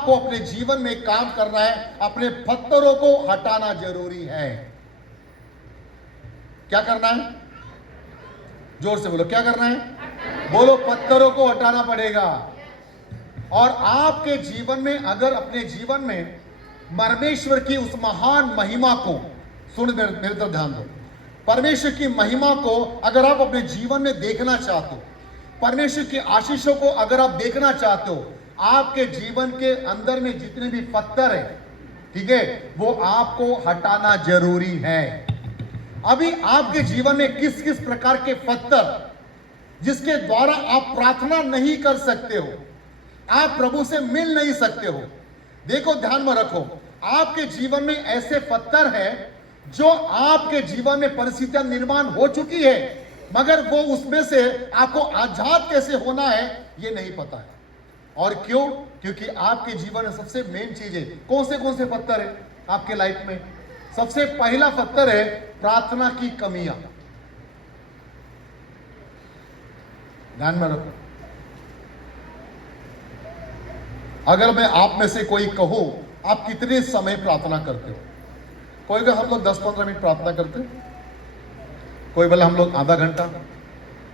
आपको अपने जीवन में काम करना है, अपने पत्थरों को हटाना जरूरी है। क्या करना है? जोर से बोलो, क्या करना है? बोलो, पत्थरों को हटाना पड़ेगा। और आपके जीवन में, अगर अपने जीवन में परमेश्वर की उस महान महिमा को, सुन मेरे तरफ ध्यान दो, परमेश्वर की महिमा को अगर आप अपने जीवन में देखना चाहते हो, परमेश्वर की आशीषों को अगर आप देखना चाहते हो, आपके जीवन के अंदर में जितने भी पत्थर है, ठीक है, वो आपको हटाना जरूरी है। अभी आपके जीवन में किस किस प्रकार के पत्थर जिसके द्वारा आप प्रार्थना नहीं कर सकते हो, आप प्रभु से मिल नहीं सकते हो। देखो, ध्यान में रखो, आपके जीवन में ऐसे पत्थर हैं जो आपके जीवन में परिस्थितियां निर्माण हो चुकी है, मगर वो उसमें से आपको आजाद कैसे होना है ये नहीं पता है। और क्यों? क्योंकि आपके जीवन में सबसे मेन चीज है, कौन से पत्थर है आपके लाइफ में? सबसे पहला पत्थर है प्रार्थना की कमियां। ध्यान में रखो, अगर मैं आप में से कोई कहूं, आप कितने समय प्रार्थना करते हो? कोई कहे हम लोग 10-15 मिनट प्रार्थना करते हैं, कोई बोले हम लोग आधा घंटा।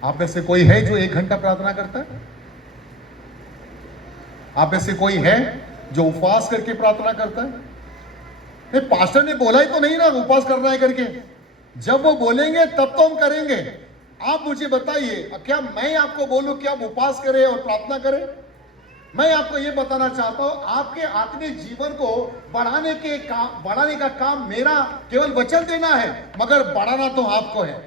आप में से कोई है जो 1 घंटा प्रार्थना करता है? आप में से कोई है जो उपवास करके प्रार्थना करता है? नहीं, पास्टर ने बोला ही तो नहीं ना उपवास करना है करके। जब वो बोलेंगे तब तो हम करेंगे। आप मुझे बताइए, क्या मैं आपको बोलूं कि आप उपवास करें और प्रार्थना करें? मैं आपको यह बताना चाहता हूं, आपके आत्मिक जीवन को बढ़ाने का काम मेरा केवल वचन देना है, मगर बढ़ाना तो आपको है।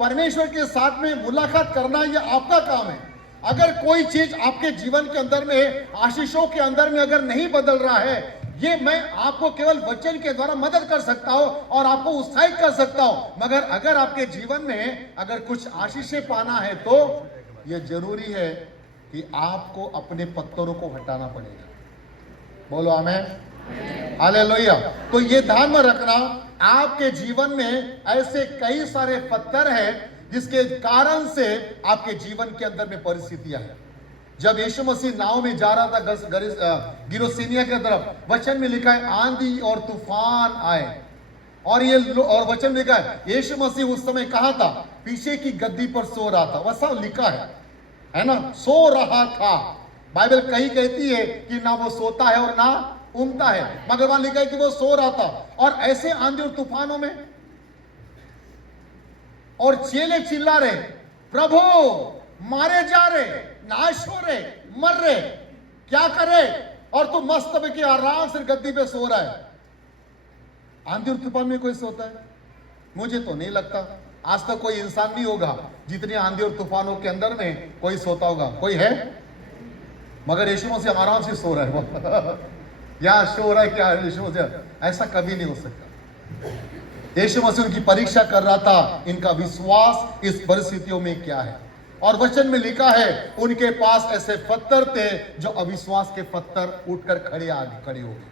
परमेश्वर के साथ में मुलाकात करना यह आपका काम है। अगर कोई चीज आपके जीवन के अंदर में, आशीषों के अंदर में अगर नहीं बदल रहा है, ये मैं आपको केवल वचन के द्वारा मदद कर सकता हूं और आपको उत्साहित कर सकता हूं। मगर अगर आपके जीवन में अगर कुछ आशीषें पाना है तो यह जरूरी है कि आपको अपने पत्थरों को हटाना पड़ेगा। बोलो आमीन, हालेलुया। तो ये ध्यान में रखना, आपके जीवन में ऐसे कई सारे पत्थर हैं जिसके कारण से आपके जीवन के अंदर में परिस्थितियां हैं। जब यीशु मसीह नाव में जा रहा था गिरोसिनिया की तरफ, वचन में लिखा है आंधी और तूफान आए, और वचन में लिखा है यीशु मसीह उस समय कहा था, पीछे की गद्दी पर सो रहा था। वैसा लिखा है ना, सो रहा था। बाइबल कहीं कहती है कि ना वो सोता है और ना ऊँघता है, मगर वहां लिखा है कि वो सो रहा था। और ऐसे आंधी और तूफानों में, और चेले चिल्ला रहे, प्रभु मारे जा रहे, नाश हो रहे, मर रहे, क्या करे? और तू मस्त में कि आराम से गद्दी पे सो रहा है। आंधी और तूफान में कोई सोता है? मुझे तो नहीं लगता। आज तक कोई इंसान नहीं होगा जितने आंधी और तूफानों के अंदर में कोई सोता होगा। कोई है? मगर यीशु मसीह आराम से सो रहा है। या सो रहा है क्या यीशु मसीह? ऐसा कभी नहीं हो सकता। यीशु मसीह उनकी परीक्षा कर रहा था, इनका विश्वास इस परिस्थितियों में क्या है। और वचन में लिखा है उनके पास ऐसे पत्थर थे जो अविश्वास के पत्थर उठकर खड़े हो गए।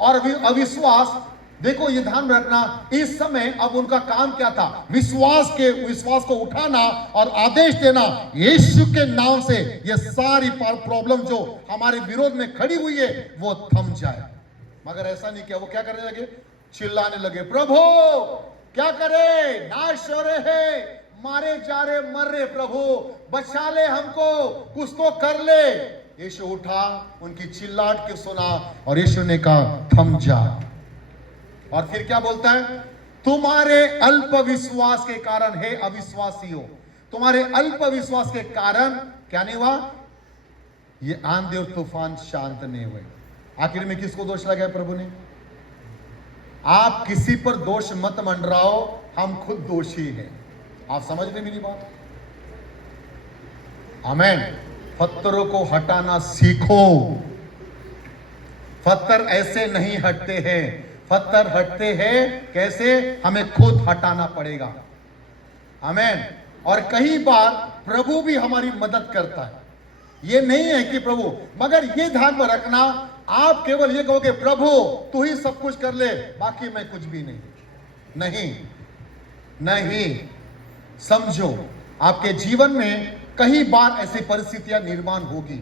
और अविश्वास, देखो ये ध्यान रखना, इस समय अब उनका काम क्या था? विश्वास को उठाना और आदेश देना, यीशु के नाम से ये सारी प्रॉब्लम जो हमारे विरोध में खड़ी हुई है वो थम जाए। मगर ऐसा नहीं किया। वो क्या करने लगे? चिल्लाने लगे, प्रभु क्या करे, नाश हो रहे हैं, मारे जा रहे, मर रहे, प्रभु बचा ले हमको, कुछ तो कर ले। यीशु उठा, उनकी चिल्लाहट के सुना और यीशु ने कहा थम जा। और फिर क्या बोलता है? तुम्हारे अल्प विश्वास के कारण, हे अविश्वासियों, तुम्हारे अल्प विश्वास के कारण क्या नहीं हुआ? ये आंधी और तूफान शांत नहीं हुए। आखिर में किसको दोष लगाया प्रभु ने? आप किसी पर दोष मत मंडराओ, हम खुद दोषी हैं। आप समझ रहे मेरी बात? आमीन। पत्थरों को हटाना सीखो। पत्थर ऐसे नहीं हटते हैं, पत्थर हटते हैं कैसे? हमें खुद हटाना पड़ेगा। आमीन। और कई बार प्रभु भी हमारी मदद करता है। ये नहीं है कि प्रभु, मगर ये ध्यान में रखना, आप केवल ये कहोगे प्रभु तू ही सब कुछ कर ले, बाकी मैं कुछ भी नहीं। नहीं नहीं, समझो, आपके जीवन में कई बार ऐसी परिस्थितियां निर्माण होगी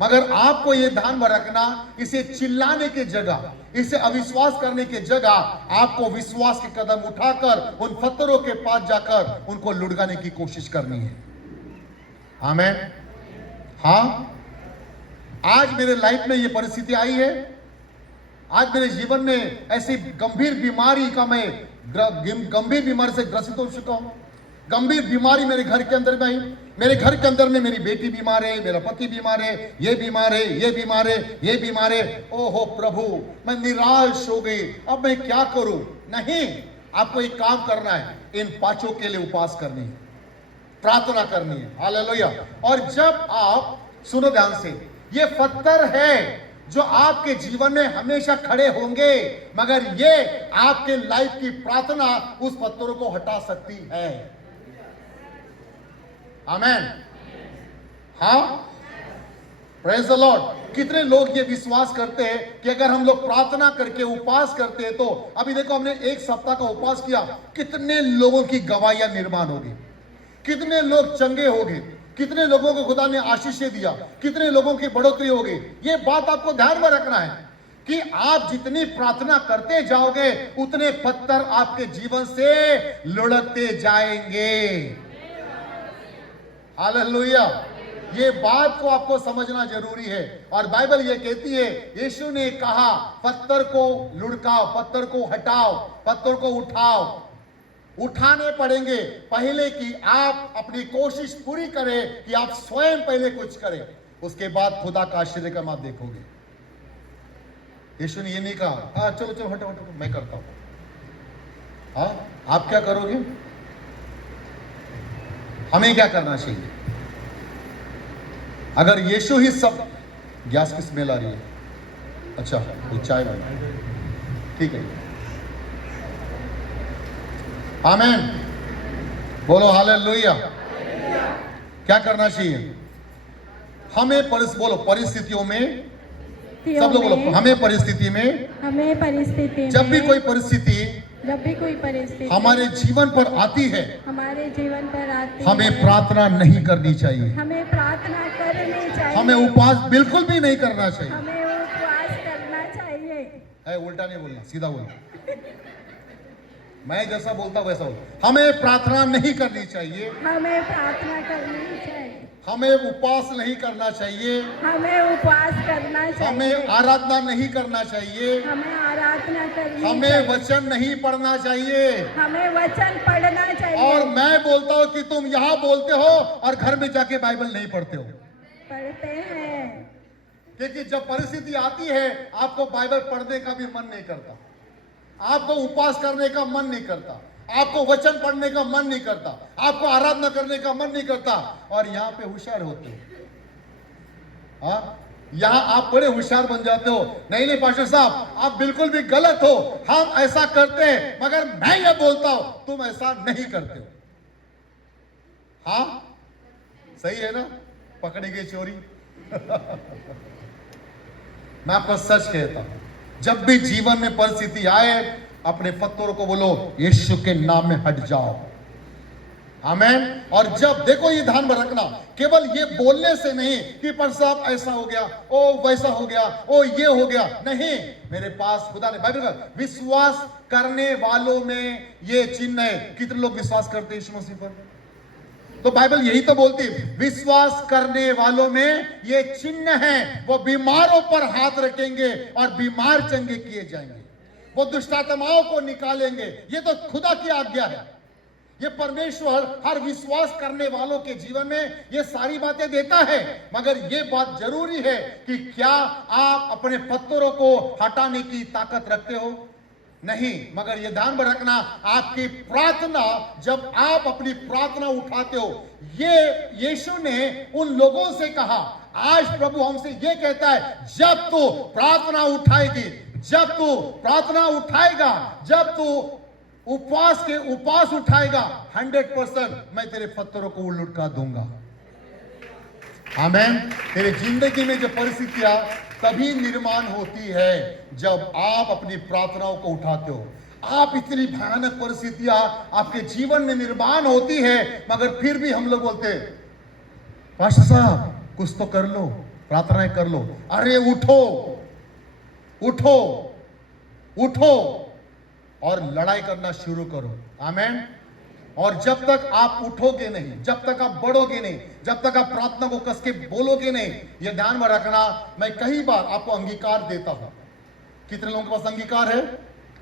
मगर आपको ये ध्यान में रखना, इसे चिल्लाने की जगह, इसे अविश्वास करने की जगह आपको विश्वास के कदम उठाकर उन पत्थरों के पास जाकर उनको लुढ़काने की कोशिश करनी है। आमीन। हाँ, आज मेरे लाइफ में ये परिस्थिति आई है, आज मेरे जीवन में ऐसी गंभीर बीमारी का मैं गंभीर बीमारी से ग्रसित हो चुका हूं। गंभीर बीमारी मेरे घर के अंदर में आई। मेरे घर के अंदर में मेरी बेटी बीमार है, मेरा पति बीमार है, ये बीमार है, ये बीमार है, ये बीमार है। ओहो प्रभु, मैं निराश हो गई, अब मैं क्या करूं? नहीं, आपको एक काम करना है, इन पांचों के लिए उपवास करनी है, प्रार्थना करनी है। हालेलुया। और जब आप सुनो ध्यान से, ये पत्थर है जो आपके जीवन में हमेशा खड़े होंगे, मगर ये आपके लाइफ की प्रार्थना उस पत्थरों को हटा सकती है। आमेन। हाँ, प्रेज द लॉर्ड। कितने लोग ये विश्वास करते हैं कि अगर हम लोग प्रार्थना करके उपवास करते हैं तो, अभी देखो हमने एक सप्ताह का उपवास किया, कितने लोगों की गवाहियां निर्माण होगी, कितने लोग चंगे हो गए, कितने लोगों को खुदा ने आशीषें दिया, कितने लोगों की बढ़ोतरी हो गई। ये बात आपको ध्यान में रखना है कि आप जितनी प्रार्थना करते जाओगे उतने पत्थर आपके जीवन से लुढ़कते जाएंगे। हालेलुया। ये बात को आपको समझना जरूरी है। और बाइबल ये कहती है, यीशु ने कहा पत्थर को लुढ़काओ, पत्थर को हटाओ, पत्थर को उठाओ। उठाने पड़ेंगे पहले कि आप अपनी कोशिश पूरी करें, कि आप स्वयं पहले कुछ करें, उसके बाद खुदा का आश्चर्य का आप देखोगे। यीशु ने ये नहीं कहा हाँ चलो चलो हटो हटो मैं करता हूं। हाँ, आप क्या करोगे? हमें क्या करना चाहिए? अगर यीशु ही सब, गैस की स्मेल आ रही है, अच्छा ये चाय वाला, ठीक है। आमीन, बोलो हालेलुया। क्या करना चाहिए? हमें बोलो परिस्थितियों में, सब लोग बोलो, हमें परिस्थिति में जब भी कोई परिस्थिति हमारे जीवन पर आती है, हमें प्रार्थना नहीं करनी चाहिए, हमें उपवास बिल्कुल भी नहीं करना चाहिए। उल्टा नहीं बोलना, सीधा बोलना। मैं जैसा बोलता वैसा बोलता। हमें प्रार्थना नहीं करनी चाहिए, हमें उपवास नहीं करना चाहिए, हमें आराधना नहीं करना चाहिए, हमें वचन नहीं पढ़ना चाहिए, और मैं बोलता हूँ कि तुम यहाँ बोलते हो और घर में जाके बाइबल नहीं पढ़ते हो। पढ़ते हैं, क्योंकि जब परिस्थिति आती है आपको बाइबल पढ़ने का भी मन नहीं करता, आपको उपवास करने का मन नहीं करता, आपको वचन पढ़ने का मन नहीं करता, आपको आराधना करने का मन नहीं करता, और यहाँ पे होशियार होते हो। हाँ, यहाँ आप बड़े होशियार बन जाते हो। नहीं नहीं पास्टर साहब, आप बिल्कुल भी गलत हो, हम ऐसा करते हैं, मगर मैं ये बोलता हूं तुम ऐसा नहीं करते हो। हाँ सही है ना, पकड़ी गई चोरी। मैं आपको सच कहता हूं, जब भी जीवन में परिस्थिति आए अपने पत्थरों को बोलो यीशु के नाम में हट जाओ। आमेन। और जब देखो ये ध्यान में रखना, केवल ये बोलने से नहीं कि पर साहब ऐसा हो गया, ओ वैसा हो गया, ओ ये हो गया, नहीं। मेरे पास खुदा ने बाइबल का विश्वास करने वालों में ये चिन्ह है। कितने लोग विश्वास करते हैं यीशु मसीह पर? तो बाइबल यही तो बोलती है, विश्वास करने वालों में ये चिन्ह है, वो बीमारों पर हाथ रखेंगे और बीमार चंगे किए जाएंगे, वो दुष्टात्माओं को निकालेंगे। ये तो खुदा की आज्ञा है। ये परमेश्वर हर विश्वास करने वालों के जीवन में ये सारी बातें देता है, मगर ये बात जरूरी है कि क्या आप अपने पत्थरों को हटाने की ताकत रखते हो? नहीं। मगर ये ध्यान में रखना, आपकी प्रार्थना, जब आप अपनी प्रार्थना उठाते हो, ये यीशु ने उन लोगों से कहा, आज प्रभु हमसे ये कहता है, जब तू प्रार्थना उठाएगी, जब तू प्रार्थना उठाएगा, जब तू उपवास उठाएगा, 100% मैं तेरे पत्थरों को लुढ़का दूंगा। आमीन। तेरे जिंदगी में जो परिस्थितियां तभी निर्माण होती है जब आप अपनी प्रार्थनाओं को उठाते हो। आप इतनी भयानक परिस्थितियां आपके जीवन में निर्माण होती है, मगर फिर भी हम लोग बोलते हैं पास्टर साहब कुछ तो कर लो, प्रार्थनाएं कर लो। अरे उठो, उठो, उठो और लड़ाई करना शुरू करो। आमेन। और जब तक आप उठोगे नहीं, जब तक आप बढ़ोगे नहीं, जब तक आप प्रार्थना को कस के बोलोगे नहीं, ये ध्यान में रखना, मैं कई बार आपको अंगीकार देता हूं। कितने लोगों के पास अंगीकार है?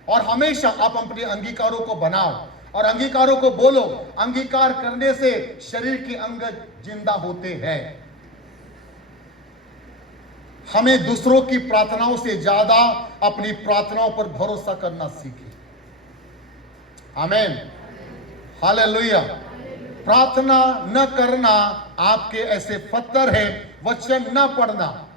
और हमेशा आप अपने अंगीकारों को बनाओ और अंगीकारों को बोलो। अंगीकार करने से शरीर के अंग जिंदा होते हैं। हमें दूसरों की प्रार्थनाओं से ज्यादा अपनी प्रार्थनाओं पर भरोसा करना सीखें। आमीन, हालेलुया। प्रार्थना न करना आपके ऐसे पत्थर है। वचन न पढ़ना,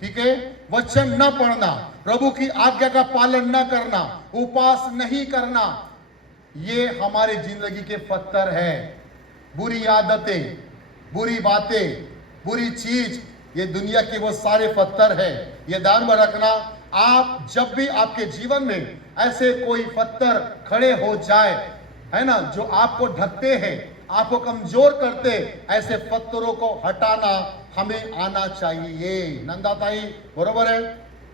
ठीक है, वचन न पढ़ना, प्रभु की आज्ञा का पालन न करना, उपवास नहीं करना, ये हमारी जिंदगी के पत्थर है। बुरी आदतें, बुरी बातें, बुरी चीज, ये दुनिया के वो सारे पत्थर है। ये ध्यान में रखना। आप जब भी आपके जीवन में ऐसे कोई पत्थर खड़े हो जाए, है ना, जो आपको ढकते हैं, आपको कमजोर करते, ऐसे पत्थरों को हटाना हमें आना चाहिए। नंदा ताई, बरोबर है?